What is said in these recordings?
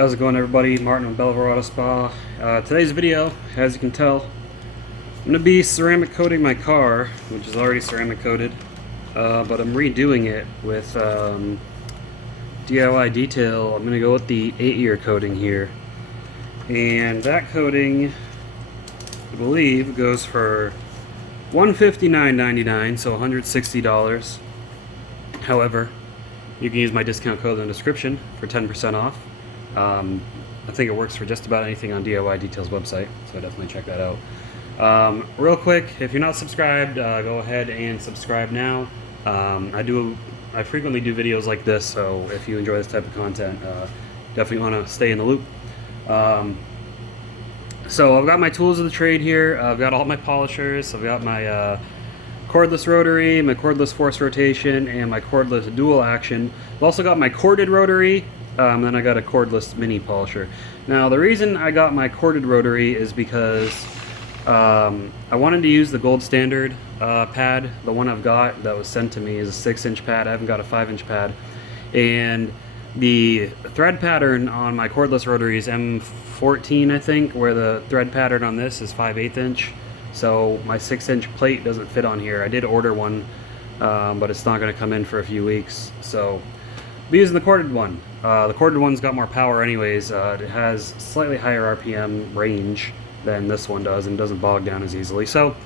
How's it going, everybody? Martin with Belvoir Auto Spa. Today's video, as you can tell, I'm going to be ceramic coating my car, which is already ceramic coated, but I'm redoing it with DIY detail. I'm going to go with the 8-year coating here, and that coating, I believe, goes for $159.99, so $160. However, you can use my discount code in the description for 10% off. I think it works for just about anything on DIY Detail's website, so definitely check that out. Real quick, if you're not subscribed, go ahead and subscribe now. I frequently do videos like this, so if you enjoy this type of content, definitely want to stay in the loop. So I've got my tools of the trade here. I've got all my polishers. I've got my cordless rotary, my cordless force rotation, and my cordless dual action. I've also got my corded rotary. Then I got a cordless mini polisher. Now the reason I got my corded rotary is because I wanted to use the gold standard pad. The one I've got that was sent to me is a 6-inch pad. I haven't got a 5-inch pad. And the thread pattern on my cordless rotary is M14, I think, where the thread pattern on this is 5/8 inch. So my 6-inch plate doesn't fit on here. I did order one, but it's not going to come in for a few weeks. So I'll be using the corded one. The corded one's got more power anyways. It has slightly higher RPM range than this one does and doesn't bog down as easily. So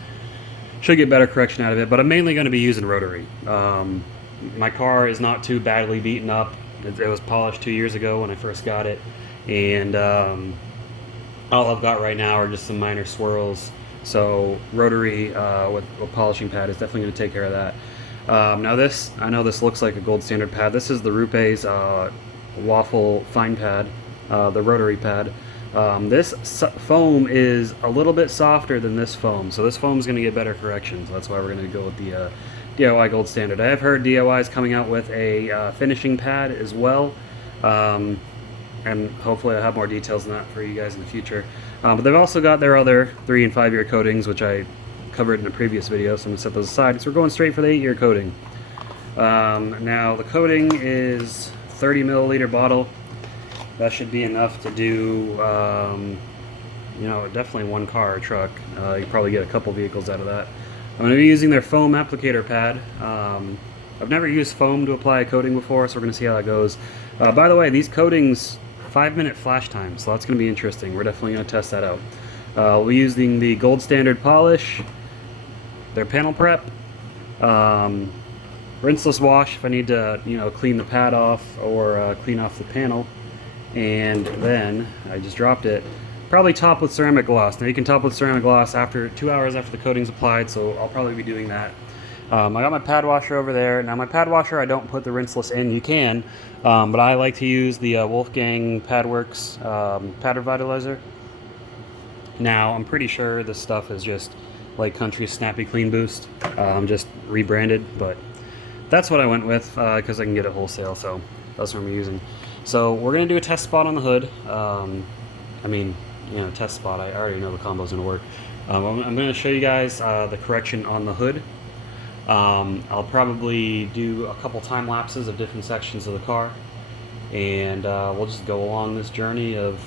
should get better correction out of it, but I'm mainly going to be using rotary. My car is not too badly beaten up. It was polished 2 years ago when I first got it, and all I've got right now are just some minor swirls. So rotary with a polishing pad is definitely going to take care of that. Now this, I know this looks like a gold standard pad. This is the Rupe's waffle fine pad, the rotary pad. This foam is a little bit softer than this foam, so this foam is going to get better correction. So that's why we're going to go with the DIY gold standard. I have heard DIY is coming out with a finishing pad as well, and hopefully I'll have more details on that for you guys in the future. But they've also got their other 3- and 5-year coatings, which I covered in a previous video, so I'm going to set those aside. So we're going straight for the 8-year coating. Now the coating is 30 milliliter bottle. That should be enough to do, you know, definitely one car or truck. You probably get a couple vehicles out of that. I'm going to be using their foam applicator pad. I've never used foam to apply a coating before, so we're going to see how that goes. By the way, these coatings, 5-minute flash time, so that's going to be interesting. We're definitely going to test that out. We'll be using the gold standard polish, their panel prep, rinseless wash if I need to, you know, clean the pad off or clean off the panel, and then I just dropped it. Probably top with ceramic gloss. Now you can top with ceramic gloss after 2 hours after the coating's applied, so I'll probably be doing that. I got my pad washer over there. Now my pad washer, I don't put the rinseless in. You can, but I like to use the Wolfgang Padworks pad revitalizer. Now I'm pretty sure this stuff is just like Country's Snappy Clean Boost, just rebranded, but that's what I went with because I can get it wholesale, so that's what I'm using. So we're gonna do a test spot on the hood. I mean, you know, test spot, I already know the combo's gonna work. I'm gonna show you guys the correction on the hood. I'll probably do a couple time lapses of different sections of the car, and we'll just go along this journey of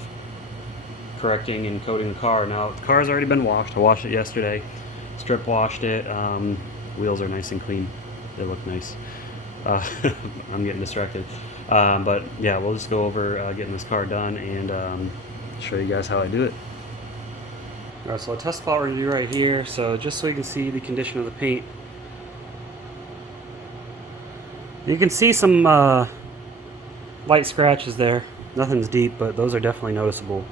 correcting and coating the car. Now the car's already been washed. I washed it yesterday, strip washed it. Wheels are nice and clean, they look nice. I'm getting distracted, but yeah, we'll just go over getting this car done and show you guys how I do it. Alright, so a test spot we're going to do right here, so just so you can see the condition of the paint. You can see some light scratches there. Nothing's deep, but those are definitely noticeable.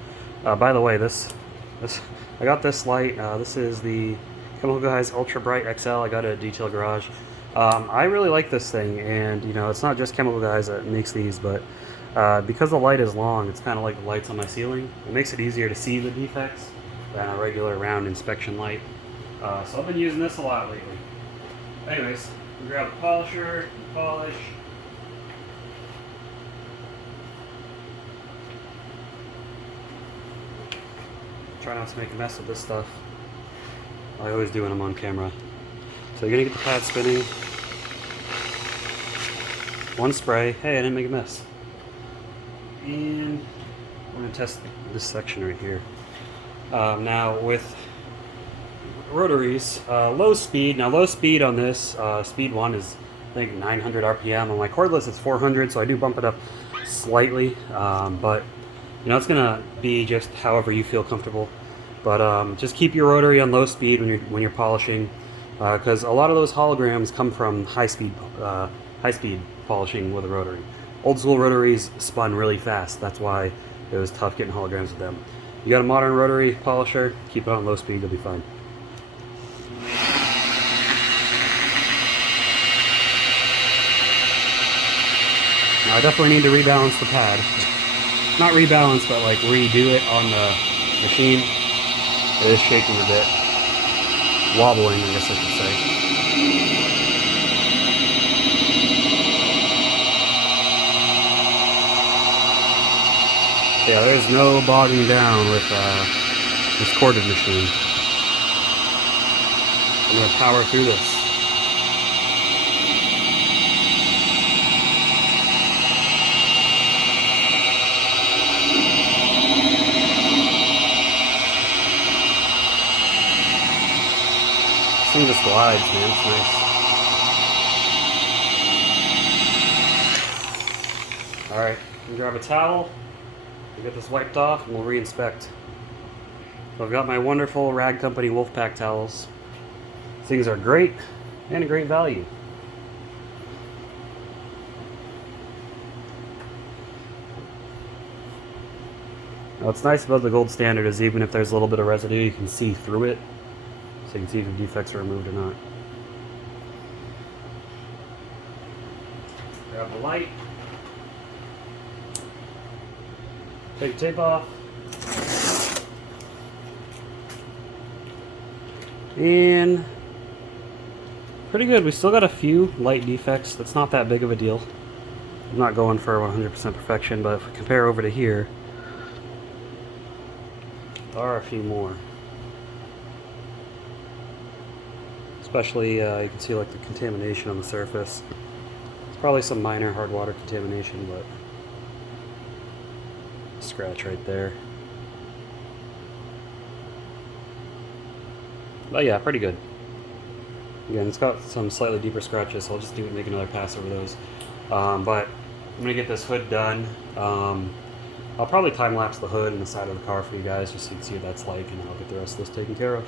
By the way, I got this light. This is the Chemical Guys Ultra Bright XL. I got it at Detail Garage. I really like this thing, and you know, it's not just Chemical Guys that makes these, but because the light is long, it's kind of like the lights on my ceiling. It makes it easier to see the defects than a regular round inspection light. So I've been using this a lot lately. Anyways, we grab the polisher, polish. Try not to make a mess with this stuff. I always do when I'm on camera. So you're gonna get the pad spinning. One spray. Hey, I didn't make a mess. And test this section right here. Now with rotaries, low speed. Now low speed on this, speed 1 is I think 900 RPM. On my cordless it's 400, so I do bump it up slightly, but you know, it's gonna be just however you feel comfortable. But just keep your rotary on low speed when you're polishing, because a lot of those holograms come from high speed polishing with a rotary. Old school rotaries spun really fast. That's why it was tough getting holograms with them. You got a modern rotary polisher, keep it on low speed, you'll be fine. Now I definitely need to rebalance the pad. Not rebalance, but like redo it on the machine. It is shaking a bit. Wobbling, I guess I should say. Yeah, there's no bogging down with this corded machine. I'm going to power through this. This thing just glides, man. It's nice. Alright, grab a towel. We'll get this wiped off and we'll re-inspect. So I've got my wonderful Rag Company Wolfpack towels. These things are great and a great value. Now what's nice about the gold standard is even if there's a little bit of residue, you can see through it. So you can see if the defects are removed or not. Grab the light. Take the tape off. And pretty good. We still got a few light defects. That's not that big of a deal. I'm not going for 100% perfection, but if we compare over to here, there are a few more. Especially, you can see like the contamination on the surface. It's probably some minor hard water contamination, but scratch right there. But yeah, pretty good. Again, it's got some slightly deeper scratches, so I'll just make another pass over those. But I'm gonna get this hood done. I'll probably time lapse the hood and the side of the car for you guys, just so you can see what that's like, and I'll get the rest of this taken care of.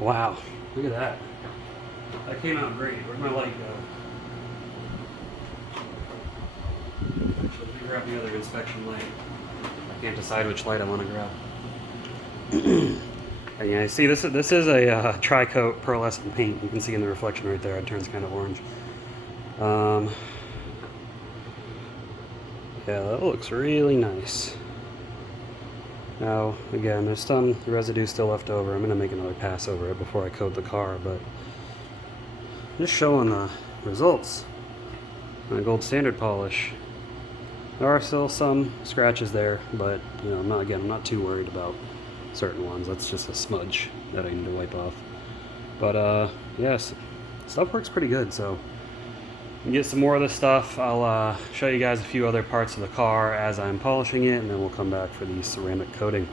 Wow, look at that. That came out great. Where'd my light go? Actually, let me grab the other inspection light. I can't decide which light I want to grab. And yeah, see, this is a tri-coat pearlescent paint. You can see in the reflection right there, it turns kind of orange. Yeah, that looks really nice. Now, again, there's some residue still left over. I'm going to make another pass over it before I coat the car, but just showing the results. My gold standard polish. There are still some scratches there, but you know, I'm not too worried about certain ones. That's just a smudge that I need to wipe off. But yes, stuff works pretty good. So we get some more of this stuff. I'll show you guys a few other parts of the car as I'm polishing it, and then we'll come back for the ceramic coating.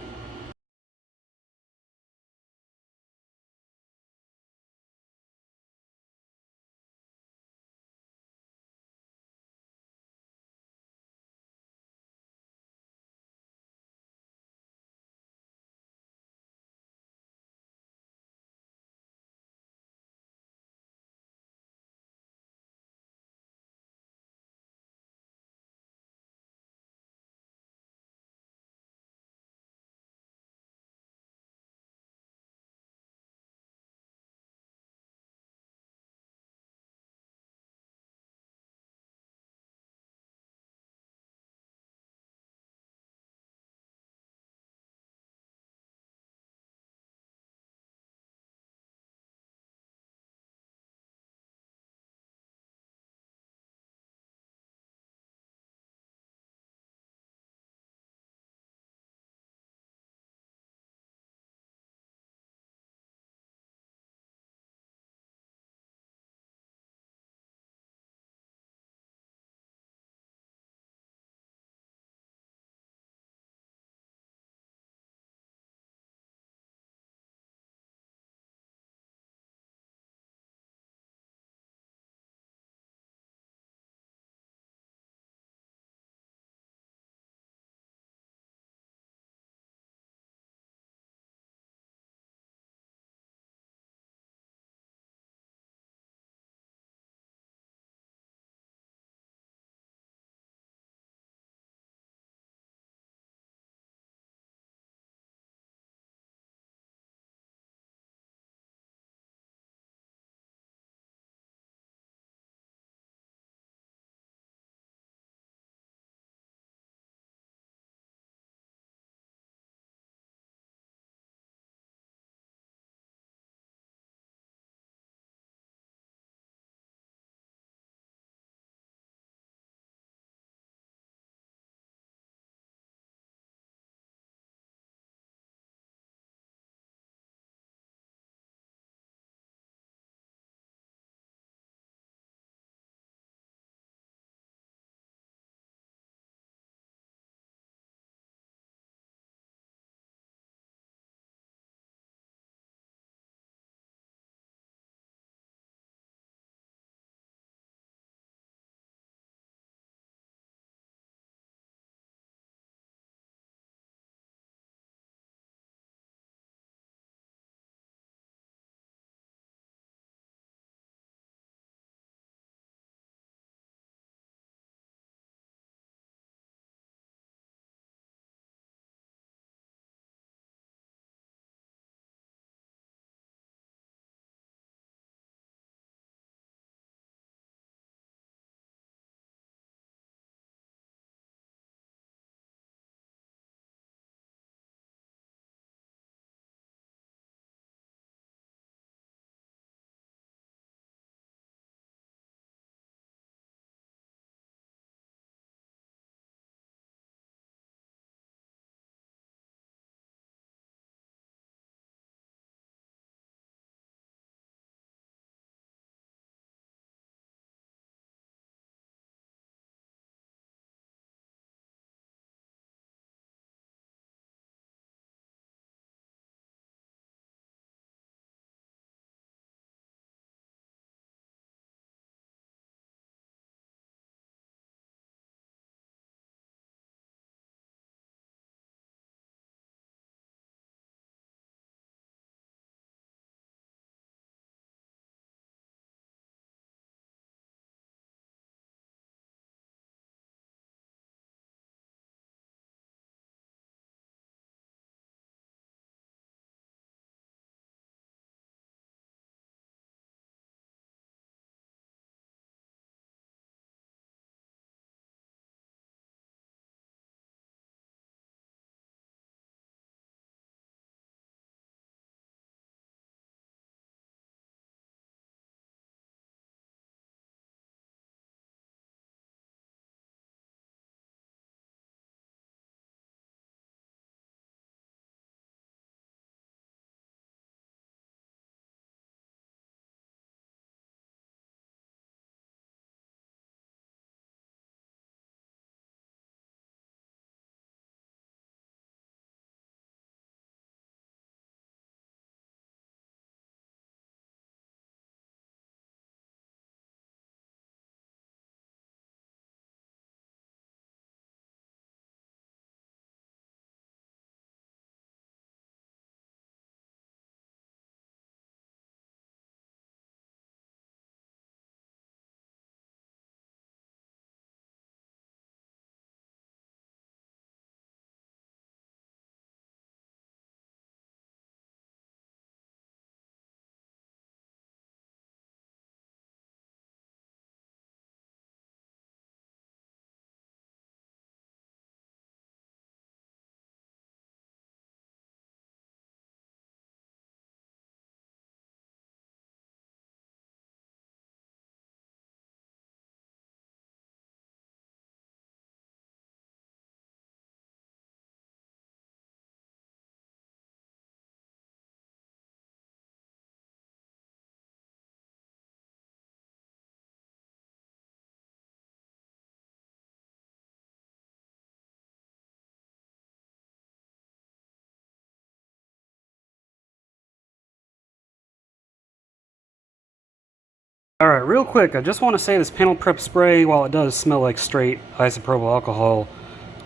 Alright, real quick, I just want to say this panel prep spray, while it does smell like straight isopropyl alcohol,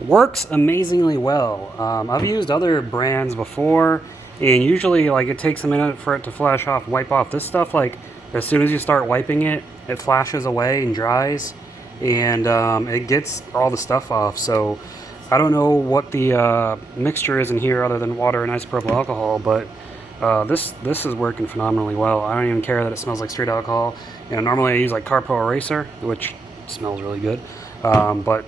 works amazingly well. I've used other brands before, and usually like it takes a minute for it to flash off, wipe off. This stuff, like as soon as you start wiping it, it flashes away and dries, and it gets all the stuff off. So I don't know what the mixture is in here other than water and isopropyl alcohol, but this is working phenomenally well. I don't even care that it smells like straight alcohol. You know, normally I use like Car Pro Eraser, which smells really good, but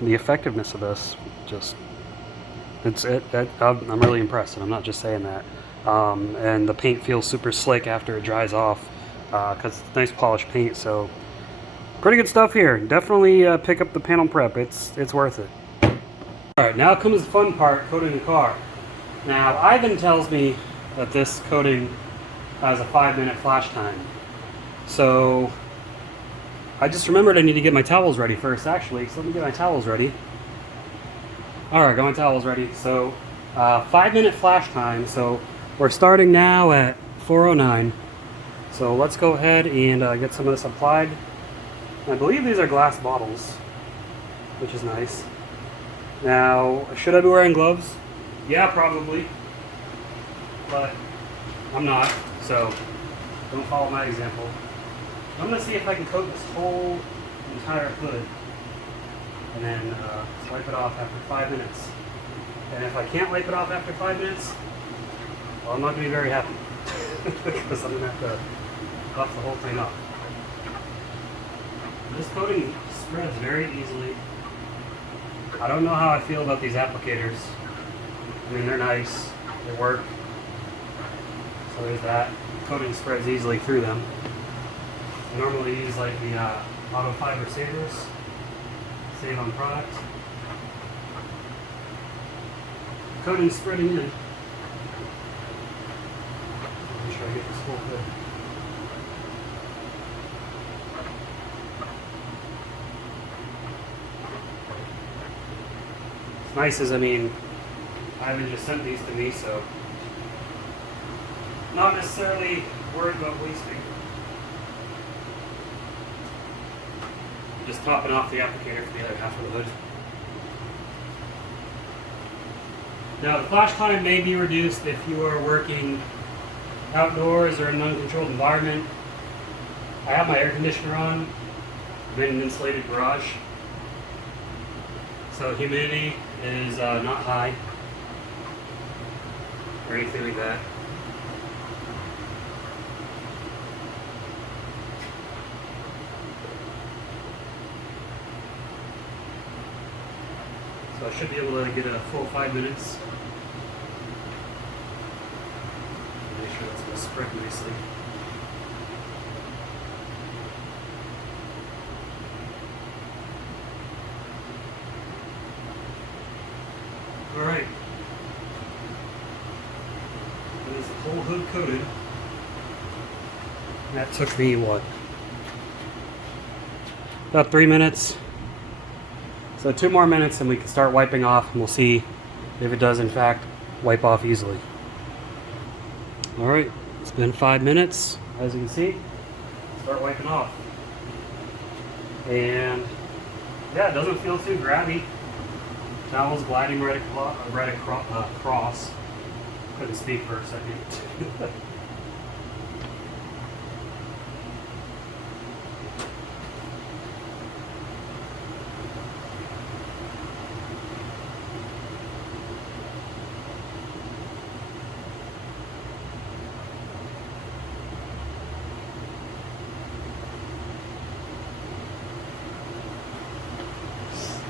the effectiveness of this, just I'm really impressed, and I'm not just saying that. And the paint feels super slick after it dries off, because it's nice polished paint. So pretty good stuff here. Definitely pick up the panel prep. It's worth it. All right, now comes the fun part: coating the car. Now Ivan tells me that this coating has a 5-minute flash time. So I just remembered I need to get my towels ready first, actually. So let me get my towels ready. All right, got my towels ready. So 5-minute flash time. So we're starting now at 4:09. So let's go ahead and get some of this applied. I believe these are glass bottles, which is nice. Now, should I be wearing gloves? Yeah, probably. But I'm not, so don't follow my example. I'm going to see if I can coat this whole entire hood and then wipe it off after 5 minutes. And if I can't wipe it off after 5 minutes, well, I'm not going to be very happy because I'm going to have to buff the whole thing up. This coating spreads very easily. I don't know how I feel about these applicators. I mean, they're nice, they work. So there's that. Coating spreads easily through them. I normally use like the Auto Fiber Savers. Save on product. Coating spreading in. Make sure I get this whole hood. What's nice is, I mean, Ivan just sent these to me, so not necessarily worried about wasting. Just topping off the applicator for the other half of the hood. Now, the flash time may be reduced if you are working outdoors or in an uncontrolled environment. I have my air conditioner on. I'm in an insulated garage, so humidity is not high or anything like that. So I should be able to get a full 5 minutes. Make sure that's going to spread nicely. Alright. There's the whole hood coated. That took me, what? About 3 minutes. So 2 more minutes and we can start wiping off, and we'll see if it does in fact wipe off easily. Alright, it's been 5 minutes, as you can see. Start wiping off. And yeah, it doesn't feel too grabby. Towel's gliding right across. Couldn't speak for a second.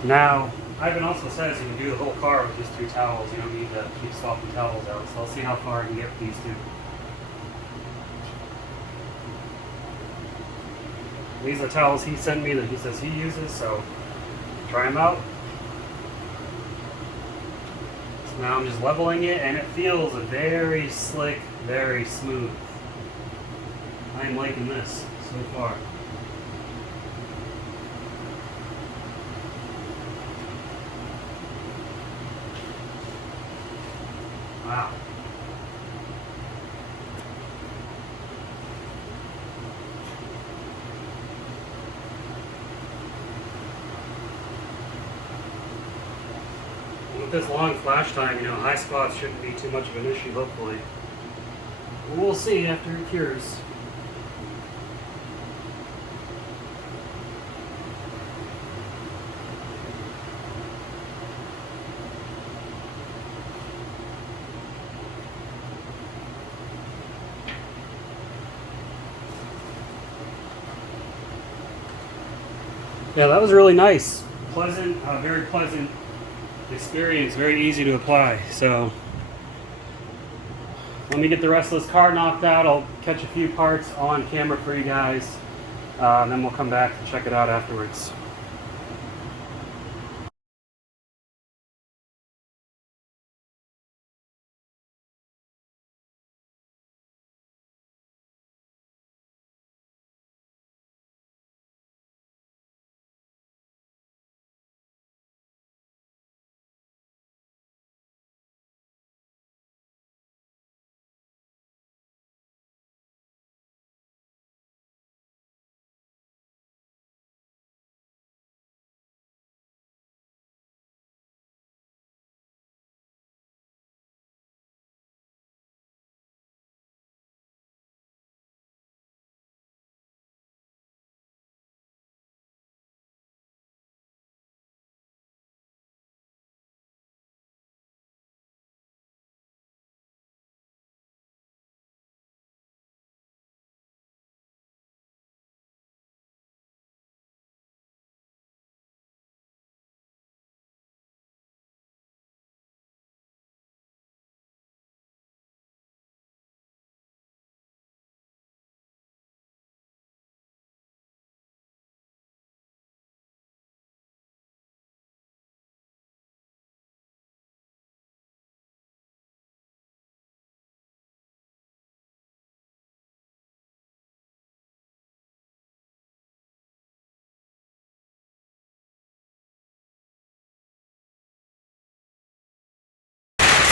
Now, Ivan also says you can do the whole car with just 2 towels. You don't need to keep swapping towels out. So I'll see how far I can get with these 2. These are towels he sent me that he says he uses, so try them out. So now I'm just leveling it, and it feels very slick, very smooth. I am liking this so far. Wow. with this long flash time, you know, high spots shouldn't be too much of an issue, hopefully. We'll see after it cures. Yeah, that was really nice. Pleasant, very pleasant experience, very easy to apply. So let me get the rest of this car knocked out. I'll catch a few parts on camera for you guys, and then we'll come back and check it out afterwards.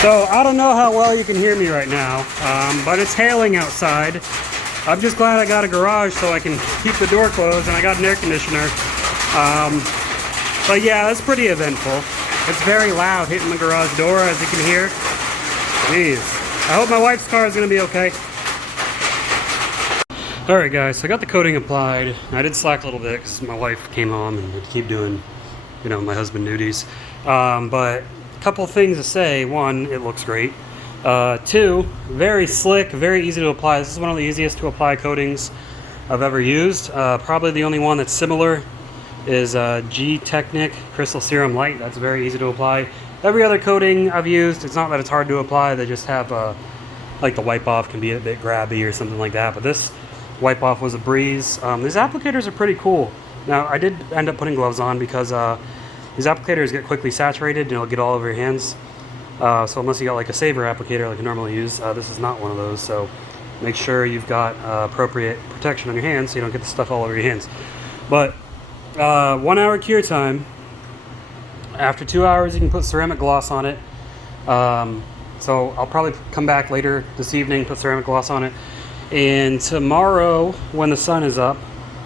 So I don't know how well you can hear me right now, but it's hailing outside. I'm just glad I got a garage so I can keep the door closed, and I got an air conditioner. But yeah, it's pretty eventful. It's very loud hitting the garage door, as you can hear. Jeez. I hope my wife's car is going to be okay. Alright guys, so I got the coating applied. I did slack a little bit because my wife came home and had to keep doing, you know, my husband duties. But a couple things to say. One, it looks great. Two, very slick, very easy to apply. This is one of the easiest to apply coatings I've ever used. Probably the only one that's similar is G-Technic Crystal Serum Light. That's very easy to apply. Every other coating I've used, it's not that it's hard to apply. They just have, like the wipe off can be a bit grabby or something like that. But this wipe off was a breeze. These applicators are pretty cool. Now, I did end up putting gloves on because these applicators get quickly saturated and it'll get all over your hands. So unless you got like a saver applicator like I normally use, this is not one of those. So make sure you've got appropriate protection on your hands so you don't get the stuff all over your hands. But 1 hour cure time. After 2 hours, you can put ceramic gloss on it. So I'll probably come back later this evening, put ceramic gloss on it. And tomorrow, when the sun is up,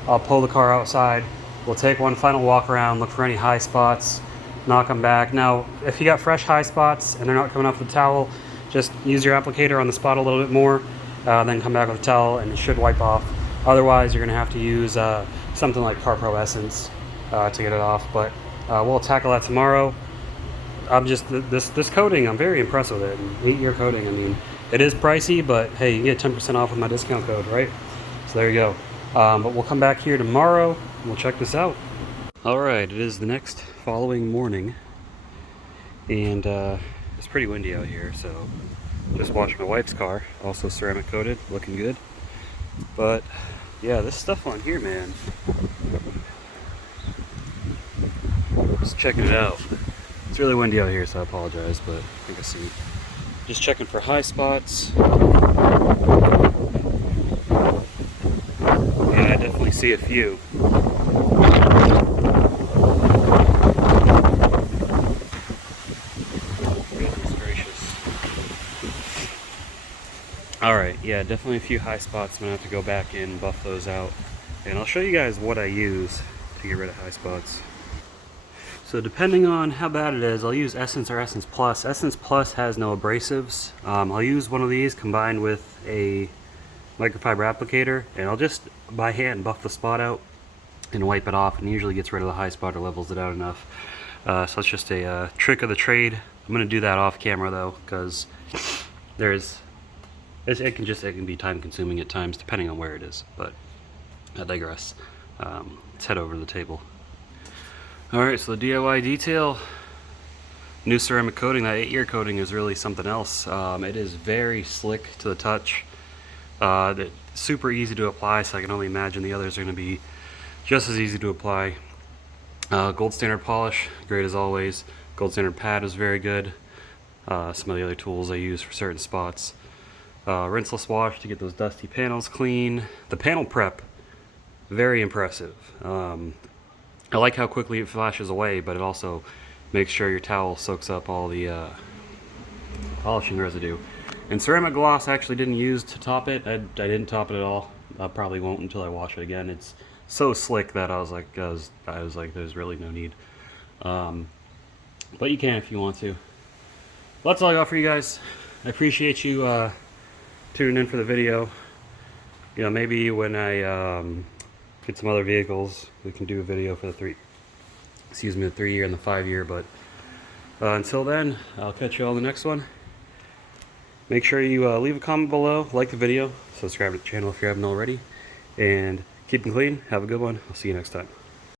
I'll pull the car outside. We'll take one final walk around, look for any high spots, knock them back. Now, if you got fresh high spots and they're not coming off the towel, just use your applicator on the spot a little bit more, then come back with a towel and it should wipe off. Otherwise, you're gonna have to use something like Car Pro Essence to get it off. But we'll tackle that tomorrow. I'm just, this coating, I'm very impressed with it. 8-year coating, I mean, it is pricey, but hey, you get 10% off with my discount code, right? So there you go. But we'll come back here tomorrow and we'll check this out. All right, it is the next following morning, and it's pretty windy out here, so just washed my wife's car, also ceramic coated, looking good. But yeah, this stuff on here, man, just checking it out. It's really windy out here, so I apologize, but I think I see. Just checking for high spots. Yeah, I definitely see a few. Goodness gracious. Alright, yeah, definitely a few high spots. I'm gonna have to go back in, buff those out. And I'll show you guys what I use to get rid of high spots. So depending on how bad it is, I'll use Essence or Essence Plus. Essence Plus has no abrasives. I'll use one of these combined with a microfiber applicator, and I'll just by hand buff the spot out and wipe it off, and usually gets rid of the high spot or levels it out enough. So it's just a trick of the trade. I'm going to do that off camera though, because it can be time consuming at times depending on where it is, but I digress. Let's head over to the table. Alright, so the DIY detail, new ceramic coating. That 8-year coating is really something else. It is very slick to the touch. It's super easy to apply, so I can only imagine the others are going to be just as easy to apply. Gold standard polish, great as always. Gold standard pad is very good. Some of the other tools I use for certain spots. Rinseless wash to get those dusty panels clean. The panel prep, very impressive. I like how quickly it flashes away, but it also makes sure your towel soaks up all the polishing residue. And ceramic gloss I actually didn't use to top it. I didn't top it at all. I probably won't until I wash it again. It's so slick that I was like, there's really no need. But you can if you want to. Well, that's all I got for you guys. I appreciate you tuning in for the video. You know, maybe when I get some other vehicles, we can do a video for the 3-year and the 5-year. But until then, I'll catch you all in the next one. Make sure you leave a comment below, like the video, subscribe to the channel if you haven't already, and keep them clean. Have a good one. I'll see you next time.